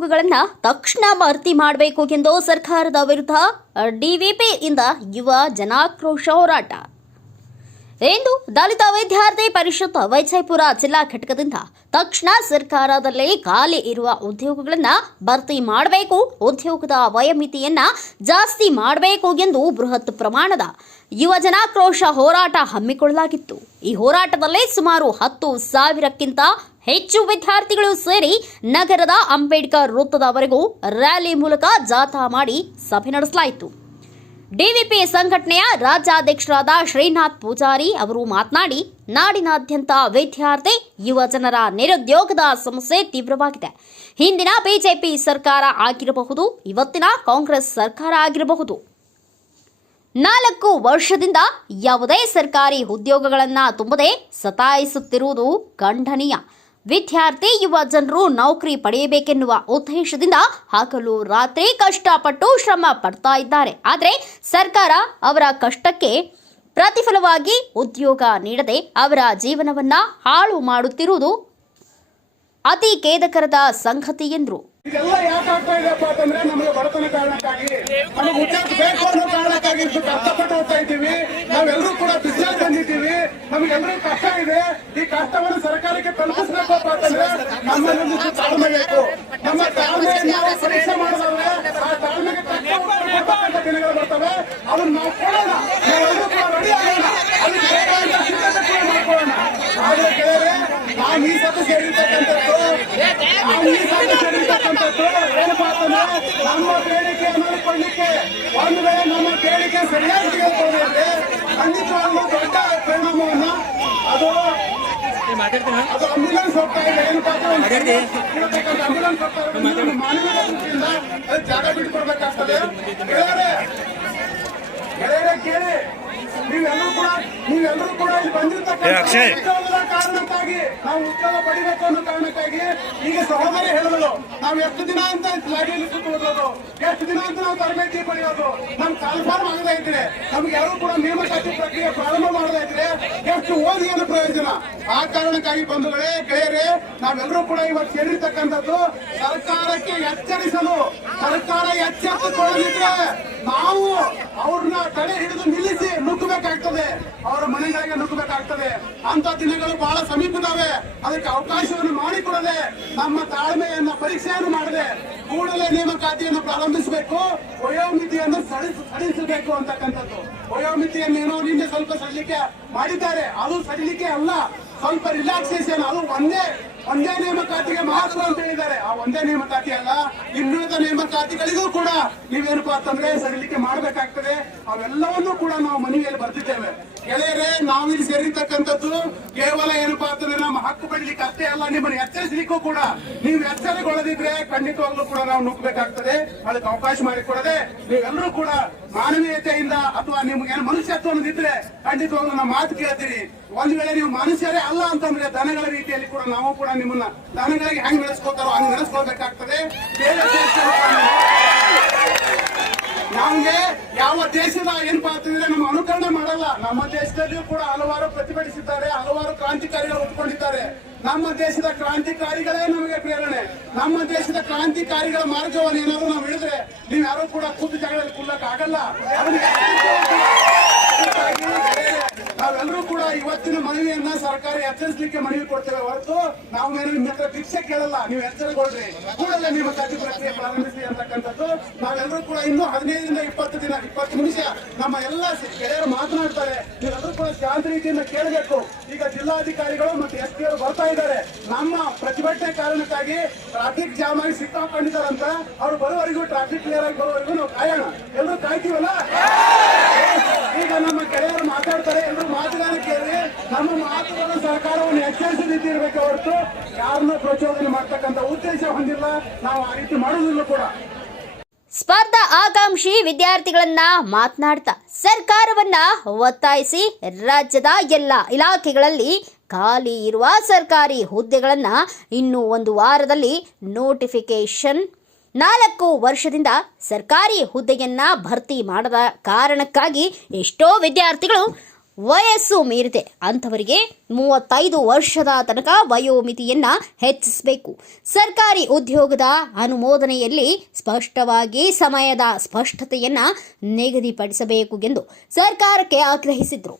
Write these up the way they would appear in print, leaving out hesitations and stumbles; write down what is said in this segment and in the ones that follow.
ಉದ್ಯೋಗಗಳನ್ನು ತಕ್ಷಣ ಭರ್ತಿ ಮಾಡಬೇಕು ಎಂದು ಸರ್ಕಾರದ ವಿರುದ್ಧ ಡಿವಿಪಿಯಿಂದ ಯುವ ಜನಾಕ್ರೋಶ ಹೋರಾಟ. ಇಂದು ದಲಿತ ವಿದ್ಯಾರ್ಥಿ ಪರಿಷತ್ ವಿಜಯಪುರ ಜಿಲ್ಲಾ ಘಟಕದಿಂದ ತಕ್ಷಣ ಸರ್ಕಾರದಲ್ಲಿ ಖಾಲಿ ಇರುವ ಉದ್ಯೋಗಗಳನ್ನು ಭರ್ತಿ ಮಾಡಬೇಕು, ಉದ್ಯೋಗದ ವಯೋಮಿತಿಯನ್ನು ಜಾಸ್ತಿ ಮಾಡಬೇಕು ಎಂದು ಬೃಹತ್ ಪ್ರಮಾಣದ ಯುವ ಜನಾಕ್ರೋಶ ಹೋರಾಟ ಹಮ್ಮಿಕೊಳ್ಳಲಾಗಿತ್ತು. ಈ ಹೋರಾಟದಲ್ಲಿ ಸುಮಾರು 10,000ಕ್ಕಿಂತ ಹೆಚ್ಚು ವಿದ್ಯಾರ್ಥಿಗಳು ಸೇರಿ ನಗರದ ಅಂಬೇಡ್ಕರ್ ವೃತ್ತದವರೆಗೂ ರ್ಯಾಲಿ ಮೂಲಕ ಜಾಥಾ ಮಾಡಿ ಸಭೆ ನಡೆಸಲಾಯಿತು. ಡಿವಿಪಿ ಸಂಘಟನೆಯ ರಾಜ್ಯಾಧ್ಯಕ್ಷರಾದ ಶ್ರೀನಾಥ್ ಪೂಜಾರಿ ಅವರು ಮಾತನಾಡಿ, ನಾಡಿನಾದ್ಯಂತ ವಿದ್ಯಾರ್ಥಿ ಯುವ ಜನರ ನಿರುದ್ಯೋಗದ ಸಮಸ್ಯೆ ತೀವ್ರವಾಗಿದೆ. ಹಿಂದಿನ ಬಿಜೆಪಿ ಸರ್ಕಾರ ಆಗಿರಬಹುದು, ಇವತ್ತಿನ ಕಾಂಗ್ರೆಸ್ ಸರ್ಕಾರ ಆಗಿರಬಹುದು, 4 ವರ್ಷದಿಂದ ಯಾವುದೇ ಸರ್ಕಾರಿ ಉದ್ಯೋಗಗಳನ್ನು ತುಂಬದೆ ಸತಾಯಿಸುತ್ತಿರುವುದು ಖಂಡನೀಯ. ವಿದ್ಯಾರ್ಥಿ ಯುವ ಜನರು ನೌಕರಿ ಪಡೆಯಬೇಕೆನ್ನುವ ಉದ್ದೇಶದಿಂದ ಹಗಲು ರಾತ್ರಿ ಕಷ್ಟಪಟ್ಟು ಶ್ರಮ ಪಡ್ತಾ ಇದ್ದಾರೆ. ಆದರೆ ಸರ್ಕಾರ ಅವರ ಕಷ್ಟಕ್ಕೆ ಪ್ರತಿಫಲವಾಗಿ ಉದ್ಯೋಗ ನೀಡದೆ ಅವರ ಜೀವನವನ್ನ ಹಾಳು ಮಾಡುತ್ತಿರುವುದು ಅತಿ ಖೇದಕರದ ಸಂಗತಿ ಎಂದರು. ಇದೆಲ್ಲ ಯಾಕೆ ಆಗ್ತಾ ಇದೆಯಪ್ಪ ಅಂತಂದ್ರೆ ನಮಗೆ ಬಡತನ ಕಾರಣಕ್ಕಾಗಿ, ನಮಗೆ ಉದ್ಯೋಗ ಬೇಕು ಅನ್ನೋ ಕಾರಣಕ್ಕಾಗಿ ಇಷ್ಟು ಕಷ್ಟಪಟ್ಟು ಹೋಗ್ತಾ ಇದ್ದೀವಿ. ನಾವೆಲ್ಲರೂ ಕೂಡ ಬಿಸಿಲಾಗಿ ಬಂದಿದ್ದೀವಿ, ನಮಗೆಲ್ಲರಿಗೂ ಕಷ್ಟ ಇದೆ. ಈ ಕಷ್ಟವನ್ನು ಸರ್ಕಾರಕ್ಕೆ ತಲುಪಿಸಬೇಕಪ್ಪ ಅಂತಂದ್ರೆ ನಮ್ಮಲ್ಲಿ ತಾಳ್ಮೆ ಬೇಕು. ನಮ್ಮ ತಾಳ್ಮೆಯನ್ನು ನಾವು ಪರೀಕ್ಷೆ ಮಾಡಿದ್ರೆ ಆ ತಾಳ್ಮೆಗೆ ತಕ್ಕ ದಿನಗಳು ಬರ್ತವೆ. ಅದನ್ನ ನಾವು ಕೊಡೋಣ, ನಾವೆಲ್ಲರೂ ಕೂಡ ರೆಡಿ ಆಗೋಣ, ಅದಕ್ಕೆ ಬೇಕಾದಂತ ಸಿದ್ಧತೆ ಕೂಡ ಮಾಡ್ಕೊಳ್ಳೋಣ. ಆದ್ರೆ ಕೇಳಿದ್ರೆ ನಾವು ಈ ಸತ್ತು ಸೇರಿರ್ತಕ್ಕಂಥದ್ದು ಏನಪ್ಪಾ ಅಂತಂದ್ರೆ ನಮ್ಮ ಬೇಡಿಕೆಯನ್ನು ಕೊಡ್ಲಿಕ್ಕೆ ಒಂದು ವೇಳೆ ನಮ್ಮ ಬೇಡಿಕೆ ಸರಿಯಾಗಿ ತೆಗೆದುಕೊಂಡ್ರೆ ಖಂಡಿತವಾಗ್ಲೂ ದೊಡ್ಡ ಪರಿಣಾಮವನ್ನ ಅದು ಆಂಬ್ಯುಲೆನ್ಸ್ ಹೋಗ್ತಾ ಇದೆ. ಏನಪ್ಪಾ ಆಂಬ್ಯುಲೆನ್ಸ್ ಹೋಗ್ತಾ ಇದೆ, ಮಾನವೀಯ ದೃಷ್ಟಿಯಿಂದ ಜಾಗ ಬಿಟ್ಟುಕೊಡ್ಬೇಕಾಗ್ತದೆ. ಗೆಳೆಯರೇ ಕೇಳಿ, ನೀವೆಲ್ಲರೂ ಕೂಡ ಇಲ್ಲಿ ಬಂದಿರ್ತಕ್ಕಂಥ ಉದ್ಯೋಗದ ಕಾರಣಕ್ಕಾಗಿ, ನಾವು ಉದ್ಯೋಗ ಪಡಿಬೇಕು ಅನ್ನೋ ಕಾರಣಕ್ಕಾಗಿ ಈಗ ಸಹೋದರಿ ಹೇಳಿದ್ರು, ನಾವು ಎಷ್ಟು ದಿನ ಅಂತ ಲಾಗಿಯಲ್ಲಿ ಕೂತ್ಕೊಳ್ಳೋದು, ಎಷ್ಟು ದಿನ ಅಂತ ನಾವು ತರಬೇತಿ ಪಡೆಯೋದು, ನಮ್ ಕಾಲ್ಫಾರ್ಮ್ ಆಗದೇ ಇದ್ರೆ, ನಮ್ಗೆ ಯಾರು ಕೂಡ ನೇಮಕಾತಿ ಪ್ರಕ್ರಿಯೆ ಪ್ರಾರಂಭ ಮಾಡದೇ ಇದ್ರೆ ಎಷ್ಟು ಓದಿ ಏನು ಪ್ರಯೋಜನ? ಆ ಕಾರಣಕ್ಕಾಗಿ ಬಂಧುಗಳೇ, ಗೆಳೆಯರೇ, ನಾವೆಲ್ಲರೂ ಕೂಡ ಇವತ್ತು ಸೇರಿರ್ತಕ್ಕಂಥದ್ದು ಸರ್ಕಾರಕ್ಕೆ ಎಚ್ಚರಿಸಲು. ಸರ್ಕಾರ ಎಚ್ಚೆತ್ತುಕೊಳ್ಳದಿದ್ರೆ ನಾವು ಅವ್ರನ್ನ ತಡೆ ಹಿಡಿದು ನಿಲ್ಲಿಸಿ ನುಗ್ಗಬೇಕಾಗ್ತದೆ, ಅವರ ಮನೆಗಳಿಗೆ ನುಗ್ಗಬೇಕಾಗ್ತದೆ. ಅಂತ ದಿನಗಳು ಬಹಳ ಸಮೀಪದವೆ. ಅದಕ್ಕೆ ಅವಕಾಶವನ್ನು ಮಾಡಿಕೊಡದೆ, ನಮ್ಮ ತಾಳ್ಮೆಯನ್ನ ಪರೀಕ್ಷೆಯನ್ನು ಮಾಡದೆ ಕೂಡಲೇ ನೇಮಕಾತಿಯನ್ನು ಪ್ರಾರಂಭಿಸಬೇಕು, ವಯೋಮಿತಿಯನ್ನು ಸಡಿಲಿಸಬೇಕು ಅಂತಕ್ಕಂಥದ್ದು. ವಯೋಮಿತಿಯನ್ನೇನೋ ನಿನ್ನೆ ಸ್ವಲ್ಪ ಸಡಿಲಿಕೆ ಮಾಡಿದ್ದಾರೆ, ಅದು ಸಡಿಲಿಕೆ ಅಲ್ಲ, ಸ್ವಲ್ಪ ರಿಲ್ಯಾಕ್ಸೇಷನ್. ಅದು ಒಂದೇ ನೇಮಕಾತಿಗೆ ಮಾತ್ರ ಅಂತ ಹೇಳಿದ್ದಾರೆ. ಆ ಒಂದೇ ನೇಮಕಾತಿ ಅಲ್ಲ, ಇನ್ನುಳಿದ ನೇಮಕಾತಿಗಳಿಗೂ ಕೂಡ ನೀವೇನಪ್ಪಾ ಅಂತಂದ್ರೆ ಸಡಿಲಿಕೆ ಮಾಡಬೇಕಾಗ್ತದೆ. ಅವೆಲ್ಲವನ್ನೂ ಕೂಡ ನಾವು ಮನವಿಯಲ್ಲಿ ಬರ್ತಿದ್ದೇವೆ. ಗೆಳೆಯರೇ, ನಾವಿಲ್ಲಿ ಸೇರಿರ್ತಕ್ಕಂಥದ್ದು ಕೇವಲ ಏನಪ್ಪಾ ಅಂತಂದ್ರೆ ನಮ್ಮ ಹಕ್ಕು ಪಡಲಿಕ್ಕೆ ಅಷ್ಟೇ ಅಲ್ಲ, ನಿಮ್ಮನ್ನು ಎಚ್ಚರಿಸಲಿಕ್ಕೂ ಕೂಡ. ನೀವು ಎಚ್ಚರಗೊಳ್ಳದಿದ್ರೆ ಖಂಡಿತವಾಗ್ಲೂ ಕೂಡ ನಾವು ನುಗ್ಗಬೇಕಾಗ್ತದೆ. ಅದಕ್ಕೆ ಅವಕಾಶ ಮಾಡಿಕೊಡದೆ ನೀವೆಲ್ಲರೂ ಕೂಡ ಮಾನವೀಯತೆಯಿಂದ ಅಥವಾ ನಿಮ್ಗೆ ಏನು ಮನುಷ್ಯತ್ವ ಅನ್ನೋದಿದ್ರೆ ಖಂಡಿತವಾಗ್ಲೂ ನಮ್ಮ ಮಾತು ಕೇಳ್ತೀರಿ. ಒಂದ್ ವೇಳೆ ನೀವು ಮನುಷ್ಯರೇ ಅಲ್ಲ ಅಂತಂದ್ರೆ ದನಗಳ ರೀತಿಯಲ್ಲಿ ಕೂಡ ನಾವು ಕೂಡ ನಿಮ್ಮನ್ನ ದನಗಳಿಗೆ ಹೆಂಗ್ ನಡೆಸ್ಕೊತಾರೋ ಹಂಗ್ ನಡೆಸ್ಕೊಳ್ಬೇಕಾಗ್ತದೆ. ನಮ್ಗೆ ಯಾವ ದೇಶದ ಏನಪ್ಪಾ ಅಂತಂದ್ರೆ ನಮ್ಮ ಅನುಕರಣೆ ಮಾಡಲ್ಲ. ನಮ್ಮ ದೇಶದಲ್ಲಿಯೂ ಕೂಡ ಹಲವಾರು ಪ್ರತಿಭಟಿಸಿದ್ದಾರೆ, ಹಲವಾರು ಕ್ರಾಂತಿಕಾರಿಗಳು ಉಟ್ಕೊಂಡಿದ್ದಾರೆ. ನಮ್ಮ ದೇಶದ ಕ್ರಾಂತಿಕಾರಿಗಳೇ ನಮಗೆ ಪ್ರೇರಣೆ. ನಮ್ಮ ದೇಶದ ಕ್ರಾಂತಿಕಾರಿಗಳ ಮಾರ್ಗವನ್ನು ಏನಾದ್ರು ನಾವು ಹಿಡಿದ್ರೆ ನೀವು ಯಾರು ಕೂಡ ಖುದ್ದು ಜಾಗದಲ್ಲಿ ಕುಲ್ಲಕ್ ಆಗಲ್ಲ. ನಾವೆಲ್ಲರೂ ಕೂಡ ಇವತ್ತಿನ ಮನವಿಯನ್ನ ಸರ್ಕಾರ ಎಚ್ಚರಿಸಲಿಕ್ಕೆ ಮನವಿ ಕೊಡ್ತೇವೆ ಹೊರತು ನಾವು ನಿಮ್ಮ ಹತ್ರ ಭಿಕ್ಷೆ ಕೇಳಲ್ಲ. ನೀವು ಎಚ್ಚರಗೊಳ್ರಿ, ಕೂಡಲೇ ನಿಮ್ಮ ಕಟ್ಟಿ ಪ್ರಕ್ರಿಯೆ ಪ್ರಾರಂಭಿಸಿ ಅಂತಕ್ಕಂಥದ್ದು. ನಾವೆಲ್ಲರೂ ಕೂಡ ಇನ್ನೂ 15ರಿಂದ 20 ನಿಮಿಷ ನಮ್ಮ ಎಲ್ಲ ಗೆಳೆಯರು ಮಾತನಾಡ್ತಾರೆ. ನೀವೆಲ್ಲರೂ ಕೂಡ ಶಾಂತ ರೀತಿಯಿಂದ ಕೇಳಬೇಕು. ಈಗ ಜಿಲ್ಲಾಧಿಕಾರಿಗಳು ಮತ್ತು SP ಅವರು ಬರ್ತಾ ಇದ್ದಾರೆ. ನಮ್ಮ ಪ್ರತಿಭಟನೆ ಕಾರಣಕ್ಕಾಗಿ ಟ್ರಾಫಿಕ್ ಜಾಮ್ ಆಗಿ ಸಿಕ್ಕಾಕೊಂಡಿದ್ದಾರಂತ. ಅವ್ರು ಬರುವವರೆಗೂ ಟ್ರಾಫಿಕ್ ಕ್ಲಿಯರ್ ಆಗಿ ಬರುವವರೆಗೂ ನಾವು ಕಾಯೋಣ. ಎಲ್ಲರೂ ಕಾಯ್ತೀವಲ್ಲ? ಈಗ ನಮ್ಮ ಗೆಳೆಯರು ಮಾತಾಡ್ತಾರೆ, ಎಲ್ಲರೂ ಮಾತುಗಾರ ಕೇಳಿ ನಮ್ಮ ಮಾತುಗಳನ್ನು ಸರ್ಕಾರವನ್ನು ಎಚ್ಚರಿಸಿ ರೀತಿ ಇರಬೇಕು ಹೊರತು ಯಾರನ್ನೂ ಪ್ರಚೋದನೆ ಮಾಡ್ತಕ್ಕಂಥ ಉದ್ದೇಶ ಹೊಂದಿಲ್ಲ. ನಾವು ಆ ರೀತಿ ಮಾಡೋದಿಲ್ಲ ಕೂಡ. ಸ್ಪರ್ಧಾ ಆಕಾಂಕ್ಷಿ ವಿದ್ಯಾರ್ಥಿಗಳನ್ನ ಮಾತನಾಡ್ತಾ ಸರ್ಕಾರವನ್ನ ಒತ್ತಾಯಿಸಿ ರಾಜ್ಯದ ಎಲ್ಲ ಇಲಾಖೆಗಳಲ್ಲಿ ಖಾಲಿ ಇರುವ ಸರ್ಕಾರಿ ಹುದ್ದೆಗಳನ್ನು ಇನ್ನು 1 ವಾರದಲ್ಲಿ ನೋಟಿಫಿಕೇಶನ್ 4 ವರ್ಷದಿಂದ ಸರ್ಕಾರಿ ಹುದ್ದೆಯನ್ನ ಭರ್ತಿ ಮಾಡದ ಕಾರಣಕ್ಕಾಗಿ ಎಷ್ಟೋ ವಿದ್ಯಾರ್ಥಿಗಳು ವಯಸ್ಸು ಮೀರಿದೆ ಅಂಥವರಿಗೆ 35 ವರ್ಷದ ತನಕ ವಯೋಮಿತಿಯನ್ನ ಹೆಚ್ಚಿಸಬೇಕು. ಸರ್ಕಾರಿ ಉದ್ಯೋಗದ ಅನುಮೋದನೆಯಲ್ಲಿ ಸ್ಪಷ್ಟವಾಗಿ ಸಮಯದ ಸ್ಪಷ್ಟತೆಯನ್ನ ನಿಗದಿಪಡಿಸಬೇಕು ಎಂದು ಸರ್ಕಾರಕ್ಕೆ ಆಗ್ರಹಿಸಿದರು.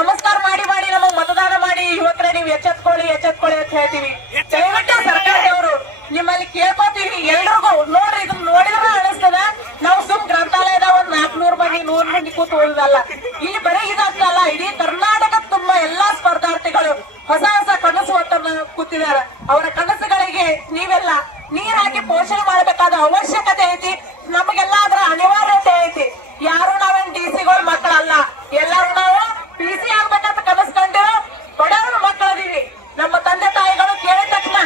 ನಮಸ್ಕಾರ ಮಾಡಿ ಮಾಡಿ ನಮಗ್ ಮತದಾನ ಮಾಡಿ ಯುವಕರೇ ನೀವು ಎಚ್ಚೆತ್ಕೊಳ್ಳಿ ಅಂತ ಹೇಳ್ತೀವಿ. ದಯವಿಟ್ಟು ಸರ್ಕಾರದವರು ನಿಮ್ಮಲ್ಲಿ ಕೇಳ್ಕೊತೀವಿ ಎಲ್ರಿಗೂ ನೋಡ್ರಿ, ಇದನ್ನ ನೋಡಿದ್ರೆ ಅನಿಸ್ತದ ನಾವು ಸುಮ್ ಗ್ರಂಥಾಲಯದ ಒಂದ್ 400 ಮಂದಿ 100 ಮಂದಿ ಕೂತು ಓದಲ್ಲ. ಇಲ್ಲಿ ಬರೀ ಇದಲ್ಲ, ಇಡೀ ಕರ್ನಾಟಕ ತುಂಬಾ ಎಲ್ಲಾ ಸ್ಪರ್ಧಾರ್ಥಿಗಳು ಹೊಸ ಹೊಸ ಕನಸು ಹೊತ್ತ ಕೂತಿದ್ದಾರೆ. ಅವರ ಕನಸುಗಳಿಗೆ ನೀವೆಲ್ಲ ನೀರ್ ಹಾಕಿ ಪೋಷಣೆ ಮಾಡಬೇಕಾದ ಅವಶ್ಯಕತೆ ಐತಿ. ನಮಗೆಲ್ಲ ಅದರ ಅನಿವಾರ್ಯತೆ ಐತಿ. ಯಾರು ನಾವೇನ್ DC ಮಕ್ಕಳಲ್ಲ, ಎಲ್ಲರೂ ನಾವು PC ಆಗ್ಬೇಕಂತ ಕನಸು ಕಂಡಿರೋ ಬಡವರ ಮಕ್ಕಳದೀವಿ. ನಮ್ಮ ತಂದೆ ತಾಯಿಗಳು ಕೇಳಿದ ತಕ್ಷಣ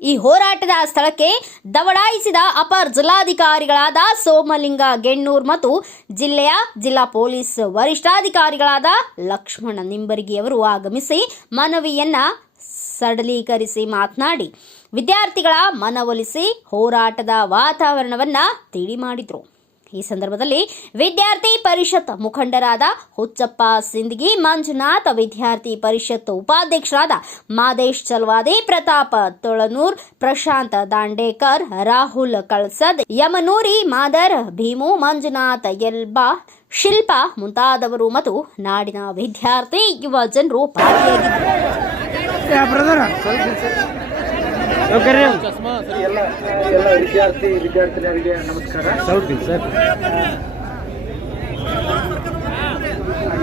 ಈ ಹೋರಾಟದ ಸ್ಥಳಕ್ಕೆ ದವಡಾಯಿಸಿದ ಅಪರ ಜಿಲ್ಲಾಧಿಕಾರಿಗಳಾದ ಸೋಮಲಿಂಗ ಗೆಣ್ಣೂರ್ ಮತ್ತು ಜಿಲ್ಲಾ ಪೊಲೀಸ್ ವರಿಷ್ಠಾಧಿಕಾರಿಗಳಾದ ಲಕ್ಷ್ಮಣ ನಿಂಬರ್ಗಿಯವರು ಆಗಮಿಸಿ ಮನವಿಯನ್ನ ಸಡಲೀಕರಿಸಿ ಮಾತನಾಡಿ ವಿದ್ಯಾರ್ಥಿಗಳ ಮನವೊಲಿಸಿ ಹೋರಾಟದ ವಾತಾವರಣವನ್ನ ತಿಳಿ ಮಾಡಿದ್ರು. ಈ ಸಂದರ್ಭದಲ್ಲಿ ವಿದ್ಯಾರ್ಥಿ ಪರಿಷತ್ ಮುಖಂಡರಾದ ಹುಚ್ಚಪ್ಪ ಸಿಂದಗಿ, ಮಂಜುನಾಥ್, ವಿದ್ಯಾರ್ಥಿ ಪರಿಷತ್ ಉಪಾಧ್ಯಕ್ಷರಾದ ಮಾದೇಶ್ ಚಲವಾದಿ, ಪ್ರತಾಪ ತೊಳನೂರ್, ಪ್ರಶಾಂತ್ ದಾಂಡೇಕರ್, ರಾಹುಲ್ ಕಳ್ಸದ್, ಯಮನೂರಿ ಮಾದರ್, ಭೀಮು, ಮಂಜುನಾಥ್ ಎಲ್ಬಾ, ಶಿಲ್ಪಾ ಮುಂತಾದವರು ಮತ್ತು ನಾಡಿನ ವಿದ್ಯಾರ್ಥಿ ಯುವ ಜನರು ಭಾಗಿಯಾಗಿದ್ದರು. ಎಲ್ಲ ವಿದ್ಯಾರ್ಥಿನಿಯರಿಗೆ ನಮಸ್ಕಾರ.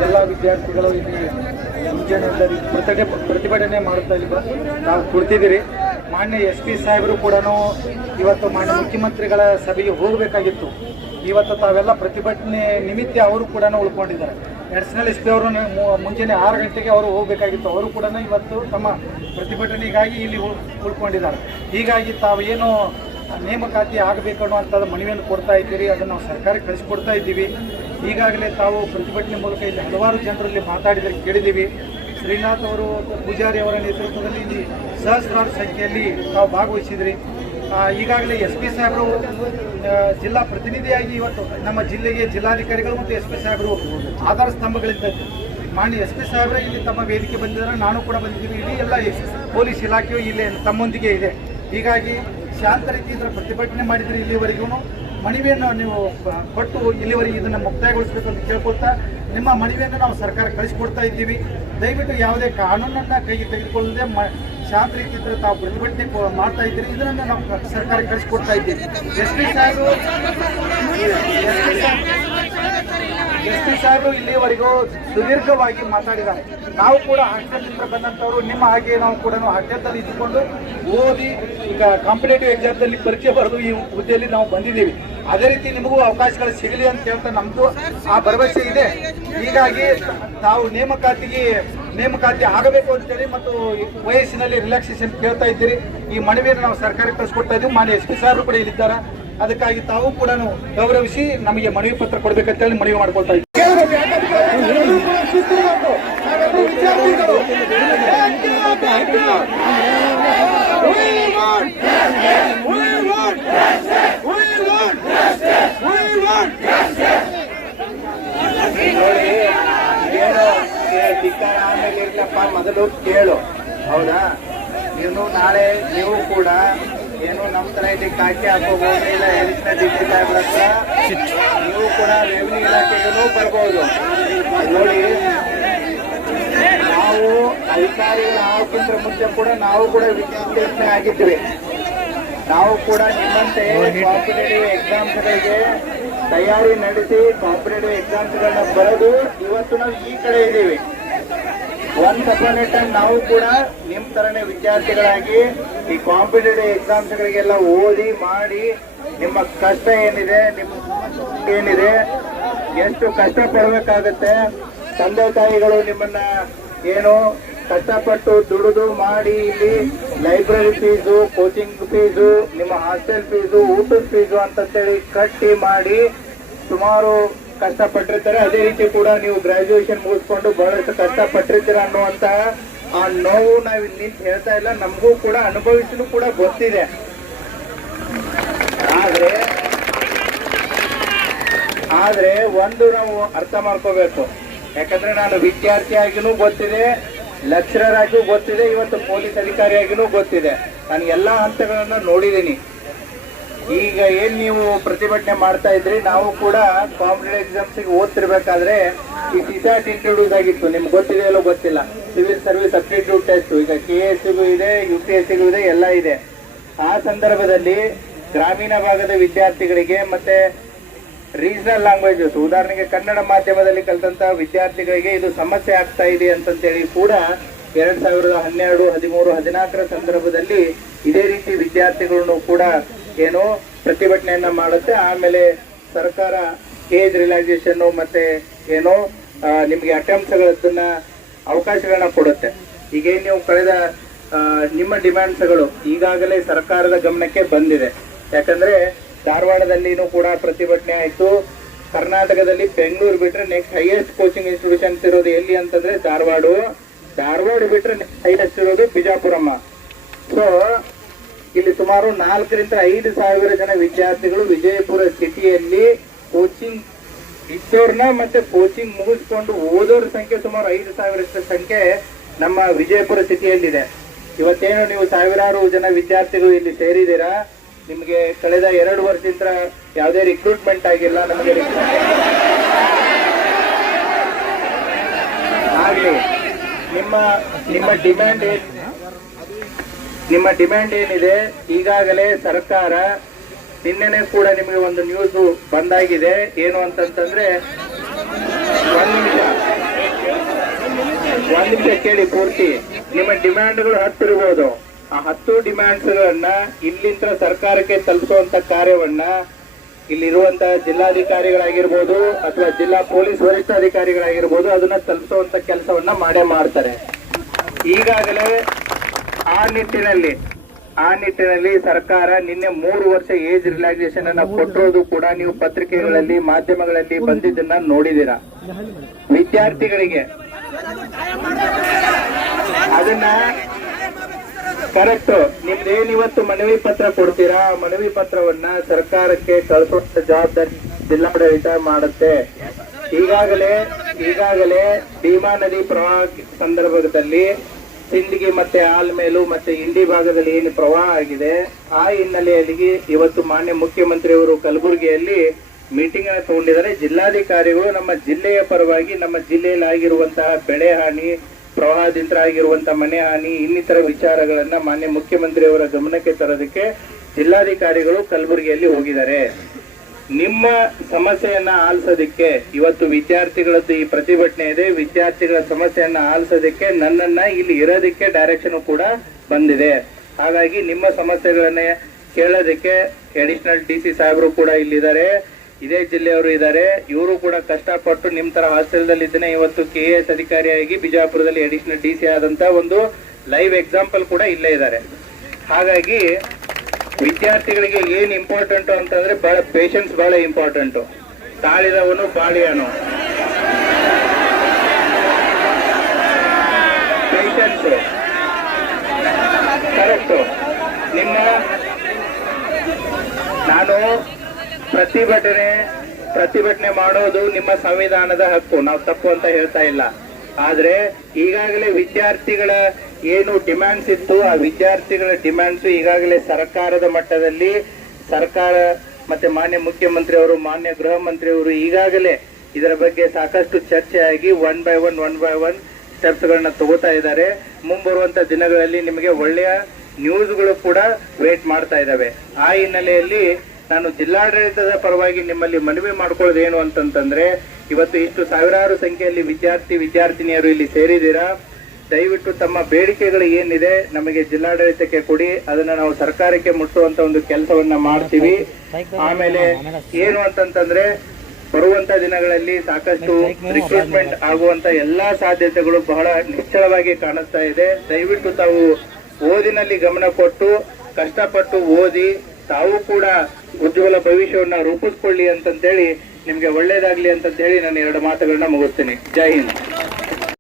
ಎಲ್ಲ ವಿದ್ಯಾರ್ಥಿಗಳು ಇಲ್ಲಿ ಮುಂಜಾನೆ ಪ್ರತಿಭಟನೆ ಮಾಡುತ್ತಾ ಇಲ್ಲಿ ನಾವು ಕುಳಿತಿದ್ದೀರಿ. ಮಾನ್ಯ SP ಸಾಹೇಬರು ಕೂಡ ಇವತ್ತು ಮಾನ್ಯ ಮುಖ್ಯಮಂತ್ರಿಗಳ ಸಭೆಗೆ ಹೋಗಬೇಕಾಗಿತ್ತು. ಇವತ್ತು ತಾವೆಲ್ಲ ಪ್ರತಿಭಟನೆ ನಿಮಿತ್ತ ಅವರು ಕೂಡ ಉಳ್ಕೊಂಡಿದ್ದಾರೆ. ಅಡಿಷನಲ್ SP ಅವರು ಮುಂಜಾನೆ 6 ಗಂಟೆಗೆ ಅವರು ಹೋಗಬೇಕಾಗಿತ್ತು. ಅವರು ಕೂಡ ಇವತ್ತು ತಮ್ಮ ಪ್ರತಿಭಟನೆಗಾಗಿ ಇಲ್ಲಿ ಉಳ್ಕೊಂಡಿದ್ದಾರೆ. ಹೀಗಾಗಿ ತಾವು ಏನು ನೇಮಕಾತಿ ಆಗಬೇಕು ಅನ್ನುವಂಥದ್ದು ಮನವಿಯನ್ನು ಕೊಡ್ತಾ ಇದ್ದೀರಿ, ಅದನ್ನು ನಾವು ಸರ್ಕಾರಕ್ಕೆ ಕಳಿಸಿಕೊಡ್ತಾ ಇದ್ದೀವಿ. ಈಗಾಗಲೇ ತಾವು ಪ್ರತಿಭಟನೆ ಮೂಲಕ ಇಲ್ಲಿ ಹಲವಾರು ಜನರಲ್ಲಿ ಮಾತಾಡಿದರೆ ಕೇಳಿದ್ದೀವಿ. ಶ್ರೀನಾಥ್ ಅವರು, ಪೂಜಾರಿ ಅವರ ನೇತೃತ್ವದಲ್ಲಿ ಇಲ್ಲಿ ಸಹಸ್ರಾರು ಸಂಖ್ಯೆಯಲ್ಲಿ ತಾವು ಭಾಗವಹಿಸಿದ್ರಿ. ಈಗಾಗಲೇ SP ಸಾಹೇಬರು ಜಿಲ್ಲಾ ಪ್ರತಿನಿಧಿಯಾಗಿ ಇವತ್ತು ನಮ್ಮ ಜಿಲ್ಲೆಗೆ ಜಿಲ್ಲಾಧಿಕಾರಿಗಳು ಮತ್ತು SP ಸಾಹೇಬರು ಆಧಾರ ಸ್ತಂಭಗಳಿದ್ದದ್ದು. ಮಾನ್ಯ SP ಸಾಹೇಬರೇ ಇಲ್ಲಿ ತಮ್ಮ ವೇದಿಕೆ ಬಂದಿದ್ದಾರೆ, ನಾನು ಕೂಡ ಬಂದಿದ್ದೀವಿ. ಇಡೀ ಎಲ್ಲ ಪೊಲೀಸ್ ಇಲಾಖೆಯು ಇಲ್ಲಿ ತಮ್ಮೊಂದಿಗೆ ಇದೆ. ಹೀಗಾಗಿ ಶಾಂತ ರೀತಿಯಿಂದ ಪ್ರತಿಭಟನೆ ಮಾಡಿದರೆ ಇಲ್ಲಿವರೆಗೂ ಮನವಿಯನ್ನು ನೀವು ಕೊಟ್ಟು ಇಲ್ಲಿವರೆಗೆ ಇದನ್ನು ಮುಕ್ತಾಯಗೊಳಿಸಬೇಕು ಅಂತ ಕೇಳ್ಕೊಳ್ತಾ ನಿಮ್ಮ ಮನವಿಯನ್ನು ನಾವು ಸರ್ಕಾರ ಕಳಿಸಿಕೊಡ್ತಾ ಇದ್ದೀವಿ. ದಯವಿಟ್ಟು ಯಾವುದೇ ಕಾನೂನನ್ನು ಕೈಗೆ ತೆಗೆದುಕೊಳ್ಳದೆ ಶಾಂತ ರೀತಿಯಿಂದ ತಾವು ಪ್ರತಿಭಟನೆ ಮಾಡ್ತಾ ಇದ್ದೀರಿ. ಇದನ್ನು ನಾವು ಸರ್ಕಾರಕ್ಕೆ ಕಳಿಸಿಕೊಡ್ತಾ ಇದ್ದೀವಿ. SP ಸಾಹೇಬರು ಇಲ್ಲಿವರೆಗೂ ಸುದೀರ್ಘವಾಗಿ ಮಾತಾಡಿದ್ದಾರೆ. ನಾವು ಕೂಡ ಹಾಸ್ಟೆಲ್ನಿಂದ ಬಂದಂಥವರು ನಿಮ್ಮ ಹಾಗೆ ನಾವು ಕೂಡ ಹಾಸ್ಟೆಲ್ದಲ್ಲಿ ಇದ್ದುಕೊಂಡು ಓದಿ ಈಗ ಕಾಂಪಿಟೇಟಿವ್ ಎಕ್ಸಾಮ್ದಲ್ಲಿ ಪರೀಕ್ಷೆ ಬರೆದು ಈ ಹುದ್ದೆಯಲ್ಲಿ ನಾವು ಬಂದಿದ್ದೀವಿ. ಅದೇ ರೀತಿ ನಿಮಗೂ ಅವಕಾಶಗಳು ಸಿಗಲಿ ಅಂತ ಹೇಳ್ತಾ ನಮ್ಮದು ಆ ಭರವಸೆ ಇದೆ. ಹೀಗಾಗಿ ತಾವು ನೇಮಕಾತಿ ಆಗಬೇಕು ಅಂತೇಳಿ ಮತ್ತು ವಯಸ್ಸಿನಲ್ಲಿ ರಿಲ್ಯಾಕ್ಸೇಷನ್ ಕೇಳ್ತಾ ಇದ್ದೀರಿ. ಈ ಮನವಿಯನ್ನು ನಾವು ಸರ್ಕಾರಕ್ಕೆ ಕಳಿಸ್ಕೊಡ್ತಾ ಇದ್ದೀವಿ. ಮಾನ್ಯ SP ಸಾಹೇಬರು ಕೂಡ ಇಲ್ಲಿದ್ದಾರೆ. ಅದಕ್ಕಾಗಿ ತಾವು ಕೂಡ ಗೌರವಿಸಿ ನಮಗೆ ಮನವಿ ಪತ್ರ ಕೊಡಬೇಕಂತೇಳಿ ಮನವಿ ಮಾಡ್ಕೊಳ್ತಾ ಇದ್ದೀವಿ. ವಿದ್ಯಾರ್ಥಿಗಳು ಬೇಕೇ ಬೇಕು. We want justice. We want justice. We want justice. We want justice. ನೋಡಿ, ಏನು ಧಿಕ್ಕಾರ ಆಮೇಲೆ ಇರ್ಲಪ್ಪ, ಮೊದಲು ಕೇಳು. ಹೌದಾ? ನೀವು ನಾಳೆ ನೀವು ಕೂಡ ಏನು ನಮ್ಮ ತರ ಇಲ್ಲಿ ಕಾಕಿ ಹಾಕೋಬಹುದು, ಇಲ್ಲ ಎಡಿಷನಲ್ ಡಿಸಿ ಸಾಹೇಬ್ರ ಹತ್ರ ನೀವು ಕೂಡ ರೆವಿನ್ಯೂ ಇಲಾಖೆಗೂ ಬರ್ಬೋದು. ನೋಡಿ, ನಾವು ಅಧಿಕಾರಿಗಳು ಆಗೋಕ್ಕಿಂತ ಮುಂಚೆ ಕೂಡ ನಾವು ಕೂಡ ವಿದ್ಯಾರ್ಥಿ ಆಗಿದ್ವಿ. ನಾವು ಕೂಡ ನಿಮ್ಮಂತೆ ಕಾಂಪಿಟೇಟಿವ್ ಎಕ್ಸಾಮ್ಸ್ಗಳಿಗೆ ತಯಾರಿ ನಡೆಸಿ ಕಾಂಪಿಟೇಟಿವ್ ಎಕ್ಸಾಮ್ಸ್ಗಳನ್ನ ಬರೆದು ಇವತ್ತು ನಾವು ಈ ಕಡೆ ಇದ್ದೀವಿ. ಒನ್ಸ್ ಅಪಾನ್ ಎ ಟೈಮ್ ನಾವು ಕೂಡ ನಿಮ್ ತರನೇ ವಿದ್ಯಾರ್ಥಿಗಳಾಗಿ ಈ ಕಾಂಪಿಟೇಟಿವ್ ಎಕ್ಸಾಮ್ಸ್ಗಳಿಗೆಲ್ಲ ಓದಿ ಮಾಡಿ ನಿಮ್ಮ ಕಷ್ಟ ಏನಿದೆ, ನಿಮ್ಮ ಏನಿದೆ, ಎಷ್ಟು ಕಷ್ಟ ಪಡ್ಬೇಕಾಗತ್ತೆ, ತಂದೆ ತಾಯಿಗಳು ನಿಮ್ಮನ್ನ ಏನು ಕಷ್ಟಪಟ್ಟು ದುಡಿದು ಮಾಡಿ ಇಲ್ಲಿ ಲೈಬ್ರರಿ ಫೀಸು, ಕೋಚಿಂಗ್ ಫೀಸು, ನಿಮ್ಮ ಹಾಸ್ಟೆಲ್ ಫೀಸು, ಊಟದ ಫೀಸು ಅಂತೇಳಿ ಕಟ್ಟಿ ಮಾಡಿ ಸುಮಾರು ಕಷ್ಟಪಟ್ಟಿರ್ತಾರೆ. ಅದೇ ರೀತಿ ಕೂಡ ನೀವು ಗ್ರಾಜುಯೇಷನ್ ಮುಗಿಸ್ಕೊಂಡು ಬಹಳಷ್ಟು ಕಷ್ಟಪಟ್ಟಿರ್ತೀರ ಅನ್ನುವಂತ ಆ ನೋವು ನಾವು ಇಲ್ಲಿ ನಿಂತು ಹೇಳ್ತಾ ಇಲ್ಲ, ನಮಗೂ ಕೂಡ ಅನುಭವಿಸಲು ಕೂಡ ಗೊತ್ತಿದೆ. ಆದ್ರೆ ಒಂದು ನಾವು ಅರ್ಥ ಮಾಡ್ಕೋಬೇಕು. ಯಾಕಂದ್ರೆ ನಾನು ವಿದ್ಯಾರ್ಥಿಯಾಗಿನೂ ಗೊತ್ತಿದೆ, ಲೆಕ್ಚರರ್ ಆಗಿಯೂ ಗೊತ್ತಿದೆ, ಇವತ್ತು ಪೊಲೀಸ್ ಅಧಿಕಾರಿಯಾಗಿನೂ ಗೊತ್ತಿದೆ. ನಾನು ಎಲ್ಲಾ ಹಂತಗಳನ್ನ ನೋಡಿದ್ದೀನಿ. ಈಗ ಏನ್ ನೀವು ಪ್ರತಿಭಟನೆ ಮಾಡ್ತಾ ಇದ್ರಿ, ನಾವು ಕೂಡ ಕಾಂಪಿಟೇಟಿವ್ ಎಕ್ಸಾಮ್ಸ್ ಓದ್ತಿರ್ಬೇಕಾದ್ರೆ ಈ ಸಿಸಾಟ್ ಇಂಟ್ರೊಡ್ಯೂಸ್ ಆಗಿತ್ತು. ನಿಮ್ಗೆ ಗೊತ್ತಿದೆ ಎಲ್ಲೋ ಗೊತ್ತಿಲ್ಲ. ಸಿವಿಲ್ ಸರ್ವಿಸ್ ಅಪ್ಟಿಟ್ಯೂಡ್ ಟೆಸ್ಟ್ ಈಗ KSಗೂ ಇದೆ, UPSCಗೂ ಇದೆ, ಎಲ್ಲ ಇದೆ. ಆ ಸಂದರ್ಭದಲ್ಲಿ ಗ್ರಾಮೀಣ ಭಾಗದ ವಿದ್ಯಾರ್ಥಿಗಳಿಗೆ ಮತ್ತೆ ರೀಜನಲ್ ಲ್ಯಾಂಗ್ವೇಜಸ್, ಉದಾಹರಣೆಗೆ ಕನ್ನಡ ಮಾಧ್ಯಮದಲ್ಲಿ ಕಲಿತಂತ ವಿದ್ಯಾರ್ಥಿಗಳಿಗೆ ಇದು ಸಮಸ್ಯೆ ಆಗ್ತಾ ಇದೆ ಅಂತೇಳಿ ಕೂಡ 2012, 13, 14 ಸಂದರ್ಭದಲ್ಲಿ ಇದೇ ರೀತಿ ವಿದ್ಯಾರ್ಥಿಗಳನ್ನು ಕೂಡ ಏನು ಪ್ರತಿಭಟನೆಯನ್ನ ಮಾಡುತ್ತೆ. ಆಮೇಲೆ ಸರ್ಕಾರ ಏಜ್ ರಿಲ್ಯಾಕ್ಸೇಷನ್ ಮತ್ತೆ ಏನೋ ನಿಮ್ಗೆ ಅಟೆಂಪ್ಟ್ಸ್ಗಳನ್ನ ಅವಕಾಶಗಳನ್ನ ಕೊಡುತ್ತೆ. ಈಗ ನೀವು ಕಳೆದ ನಿಮ್ಮ ಡಿಮ್ಯಾಂಡ್ಸ್ಗಳು ಈಗಾಗಲೇ ಸರ್ಕಾರದ ಗಮನಕ್ಕೆ ಬಂದಿದೆ. ಯಾಕಂದ್ರೆ ಧಾರವಾಡದಲ್ಲಿನೂ ಕೂಡ ಪ್ರತಿಭಟನೆ ಆಯ್ತು. ಕರ್ನಾಟಕದಲ್ಲಿ ಬೆಂಗಳೂರು ಬಿಟ್ರೆ ನೆಕ್ಸ್ಟ್ ಹೈಯೆಸ್ಟ್ ಕೋಚಿಂಗ್ ಇನ್ಸ್ಟಿಟ್ಯೂಷನ್ಸ್ ಇರೋದು ಎಲ್ಲಿ ಅಂತಂದ್ರೆ ಧಾರವಾಡ ಬಿಟ್ರೆ ಹೈಯೆಸ್ಟ್ ಇರೋದು ಬಿಜಾಪುರಮ್ಮ. ಸೊ ಇಲ್ಲಿ ಸುಮಾರು 4 ರಿಂದ 5 ಸಾವಿರ ಜನ ವಿದ್ಯಾರ್ಥಿಗಳು ವಿಜಯಪುರ ಸಿಟಿಯಲ್ಲಿ ಕೋಚಿಂಗ್ ಇದ್ದೋರ್ನ ಮತ್ತೆ ಕೋಚಿಂಗ್ ಮುಗಿಸ್ಕೊಂಡು ಓದೋರ ಸಂಖ್ಯೆ ಸುಮಾರು 5,000 ಸಂಖ್ಯೆ ನಮ್ಮ ವಿಜಯಪುರ ಸಿಟಿಯಲ್ಲಿದೆ. ಇವತ್ತೇನು ನೀವು ಸಾವಿರಾರು ಜನ ವಿದ್ಯಾರ್ಥಿಗಳು ಇಲ್ಲಿ ಸೇರಿದ್ದೀರಾ, ನಿಮ್ಗೆ ಕಳೆದ 2 ವರ್ಷದಿಂದ ಯಾವುದೇ ರಿಕ್ರೂಟ್ಮೆಂಟ್ ಆಗಿಲ್ಲ. ನಮಗೆ ಆಗ್ಲಿ ನಿಮ್ಮ ಡಿಮ್ಯಾಂಡ್ ಏನಿದೆ, ಈಗಾಗಲೇ ಸರ್ಕಾರ ನಿನ್ನೆನೆ ಕೂಡ ನಿಮಗೆ ಒಂದು ನ್ಯೂಸ್ ಬಂದಾಗಿದೆ. ಏನು ಅಂತಂತಂದ್ರೆ, ಒಂದ್ ನಿಮಿಷ ಕೇಳಿ ಪೂರ್ತಿ. ನಿಮ್ಮ ಡಿಮ್ಯಾಂಡ್ಗಳು 10 ಇರ್ಬೋದು. ಆ 10 ಡಿಮ್ಯಾಂಡ್ಸ್ಗಳನ್ನ ಇಲ್ಲಿಂದ ಸರ್ಕಾರಕ್ಕೆ ತಲುಪಿಸುವಂತ ಕಾರ್ಯವನ್ನ ಇಲ್ಲಿರುವಂತಹ ಜಿಲ್ಲಾಧಿಕಾರಿಗಳಾಗಿರ್ಬೋದು ಅಥವಾ ಜಿಲ್ಲಾ ಪೊಲೀಸ್ ವರಿಷ್ಠಾಧಿಕಾರಿಗಳಾಗಿರ್ಬೋದು ಅದನ್ನ ತಲುಪಿಸುವಂತ ಕೆಲಸವನ್ನ ಮಾಡ್ತಾರೆ. ಈಗಾಗಲೇ ಆ ನಿಟ್ಟಿನಲ್ಲಿ ಸರ್ಕಾರ ನಿನ್ನೆ 3 ವರ್ಷ ಏಜ್ ರಿಲ್ಯಾಕ್ಸೇಷನ್ ಅನ್ನ ಕೊಟ್ಟಿರೋದು ಕೂಡ ನೀವು ಪತ್ರಿಕೆಗಳಲ್ಲಿ ಮಾಧ್ಯಮಗಳಲ್ಲಿ ಬಂದಿದ್ದನ್ನ ನೋಡಿದೀರಾ. ವಿದ್ಯಾರ್ಥಿಗಳಿಗೆ ಅದನ್ನ ಕರೆಕ್ಟ್ ನಿಮ್ದೇನಿವತ್ತು ಮನವಿ ಪತ್ರ ಕೊಡ್ತೀರಾ, ಮನವಿ ಪತ್ರವನ್ನ ಸರ್ಕಾರಕ್ಕೆ ಕಳಿಸುವಂತ ಜವಾಬ್ದಾರಿ ಜಿಲ್ಲಾಡಳಿತ ಮಾಡುತ್ತೆ. ಈಗಾಗಲೇ ಭೀಮಾ ನದಿ ಪ್ರವಾಹ ಸಂದರ್ಭದಲ್ಲಿ ಸಿಂದಗಿ ಮತ್ತೆ ಆಲ್ಮೇಲು ಮತ್ತೆ ಇಂಡಿ ಭಾಗದಲ್ಲಿ ಏನು ಪ್ರವಾಹ ಆಗಿದೆ, ಆ ಹಿನ್ನೆಲೆಯಲ್ಲಿ ಇವತ್ತು ಮಾನ್ಯ ಮುಖ್ಯಮಂತ್ರಿಯವರು ಕಲಬುರಗಿಯಲ್ಲಿ ಮೀಟಿಂಗ್ ಅನ್ನು ತಗೊಂಡಿದ್ದಾರೆ. ಜಿಲ್ಲಾಧಿಕಾರಿಗಳು ನಮ್ಮ ಜಿಲ್ಲೆಯ ಪರವಾಗಿ ನಮ್ಮ ಜಿಲ್ಲೆಯಲ್ಲಿ ಆಗಿರುವಂತಹ ಬೆಳೆ ಹಾನಿ, ಪ್ರವಾಹದಿಂದ ಆಗಿರುವಂತಹ ಮನೆ ಹಾನಿ, ಇನ್ನಿತರ ವಿಚಾರಗಳನ್ನ ಮಾನ್ಯ ಮುಖ್ಯಮಂತ್ರಿಯವರ ಗಮನಕ್ಕೆ ತರೋದಕ್ಕೆ ಜಿಲ್ಲಾಧಿಕಾರಿಗಳು ಕಲಬುರಗಿಯಲ್ಲಿ ಹೋಗಿದ್ದಾರೆ. ನಿಮ್ಮ ಸಮಸ್ಯೆಯನ್ನ ಆಲಿಸೋದಕ್ಕೆ ಇವತ್ತು ವಿದ್ಯಾರ್ಥಿಗಳದ್ದು ಈ ಪ್ರತಿಭಟನೆ ಇದೆ. ವಿದ್ಯಾರ್ಥಿಗಳ ಸಮಸ್ಯೆಯನ್ನ ಆಲಿಸೋದಕ್ಕೆ ನನ್ನನ್ನ ಇಲ್ಲಿ ಇರೋದಕ್ಕೆ ಡೈರೆಕ್ಷನ್ ಕೂಡ ಬಂದಿದೆ. ಹಾಗಾಗಿ ನಿಮ್ಮ ಸಮಸ್ಯೆಗಳನ್ನ ಕೇಳೋದಕ್ಕೆ ಅಡಿಷನಲ್ DC ಸಾಹೇಬರು ಕೂಡ ಇಲ್ಲಿದ್ದಾರೆ, ಇದೇ ಜಿಲ್ಲೆಯವರು ಇದ್ದಾರೆ. ಇವರು ಕೂಡ ಕಷ್ಟಪಟ್ಟು ನಿಮ್ ತರ ಹಾಸ್ಟೆಲ್ದಲ್ಲಿ ಇದ್ದೇನೆ ಇವತ್ತು KS ಅಧಿಕಾರಿಯಾಗಿ ಬಿಜಾಪುರದಲ್ಲಿ ಅಡಿಷನಲ್ DC ಆದಂತ ಒಂದು ಲೈವ್ ಎಕ್ಸಾಂಪಲ್ ಕೂಡ ಇಲ್ಲೇ ಇದ್ದಾರೆ. ಹಾಗಾಗಿ ವಿದ್ಯಾರ್ಥಿಗಳಿಗೆ ಏನ್ ಇಂಪಾರ್ಟೆಂಟ್ ಅಂತಂದ್ರೆ ಬಹಳ ಪೇಷನ್ಸ್ ಬಹಳ ಇಂಪಾರ್ಟೆಂಟ್. ತಾಳಿದವನು ಬಾಳಿಯಾನು. Conditions correct. ನಿಮ್ಮ ನಾನು ಪ್ರತಿಭಟನೆ ಮಾಡೋದು ನಿಮ್ಮ ಸಂವಿಧಾನದ ಹಕ್ಕು, ನಾವು ತಪ್ಪು ಅಂತ ಹೇಳ್ತಾ ಇಲ್ಲ. ಆದ್ರೆ ಈಗಾಗಲೇ ವಿದ್ಯಾರ್ಥಿಗಳ ಏನು ಡಿಮ್ಯಾಂಡ್ಸ್ ಇತ್ತು, ಆ ವಿದ್ಯಾರ್ಥಿಗಳ ಡಿಮ್ಯಾಂಡ್ಸ್ ಈಗಾಗಲೇ ಸರ್ಕಾರದ ಮಟ್ಟದಲ್ಲಿ ಸರ್ಕಾರ ಮತ್ತೆ ಮಾನ್ಯ ಮುಖ್ಯಮಂತ್ರಿ ಅವರು, ಮಾನ್ಯ ಗೃಹ ಮಂತ್ರಿ ಅವರು ಈಗಾಗಲೇ ಇದರ ಬಗ್ಗೆ ಸಾಕಷ್ಟು ಚರ್ಚೆ ಆಗಿ ಒನ್ ಬೈ ಒನ್ ಸ್ಟೆಪ್ಸ್ ಗಳನ್ನ ತಗೋತಾ ಇದ್ದಾರೆ. ಮುಂಬರುವಂತ ದಿನಗಳಲ್ಲಿ ನಿಮಗೆ ಒಳ್ಳೆಯ ನ್ಯೂಸ್ಗಳು ಕೂಡ ವೇಟ್ ಮಾಡ್ತಾ ಇದ್ದಾವೆ. ಆ ಹಿನ್ನೆಲೆಯಲ್ಲಿ ನಾನು ಜಿಲ್ಲಾಡಳಿತದ ಪರವಾಗಿ ನಿಮ್ಮಲ್ಲಿ ಮನವಿ ಮಾಡ್ಕೊಳ್ಳೋದು ಏನು ಅಂತಂತಂದ್ರೆ, ಇವತ್ತು ಇಷ್ಟು ಸಾವಿರಾರು ಸಂಖ್ಯೆಯಲ್ಲಿ ವಿದ್ಯಾರ್ಥಿನಿಯರು ಇಲ್ಲಿ ಸೇರಿದ್ದೀರಾ. ದಯವಿಟ್ಟು ತಮ್ಮ ಬೇಡಿಕೆಗಳು ಏನಿದೆ ನಮಗೆ ಜಿಲ್ಲಾಡಳಿತಕ್ಕೆ ಕೊಡಿ, ಅದನ್ನ ನಾವು ಸರ್ಕಾರಕ್ಕೆ ಮುಟ್ಟುವಂತ ಒಂದು ಕೆಲಸವನ್ನ ಮಾಡ್ತೀವಿ. ಆಮೇಲೆ ಏನು ಅಂತಂತಂದ್ರೆ, ಬರುವಂತ ದಿನಗಳಲ್ಲಿ ಸಾಕಷ್ಟು ರಿಕ್ರೂಟ್ಮೆಂಟ್ ಆಗುವಂತ ಎಲ್ಲಾ ಸಾಧ್ಯತೆಗಳು ಬಹಳ ನಿಶ್ಚಲವಾಗಿ ಕಾಣಿಸ್ತಾ ಇದೆ. ದಯವಿಟ್ಟು ತಾವು ಓದಿನಲ್ಲಿ ಗಮನ ಕೊಟ್ಟು ಕಷ್ಟಪಟ್ಟು ಓದಿ ತಾವು ಕೂಡ ಉಜ್ವಲ ಭವಿಷ್ಯವನ್ನ ರೂಪಿಸ್ಕೊಳ್ಳಿ ಅಂತಂತೇಳಿ, ನಿಮ್ಗೆ ಒಳ್ಳೇದಾಗ್ಲಿ ಅಂತಂತೇಳಿ ನಾನು 2 ಮಾತುಗಳನ್ನ ಮುಗಿಸ್ತೀನಿ. ಜೈ ಹಿಂದ್.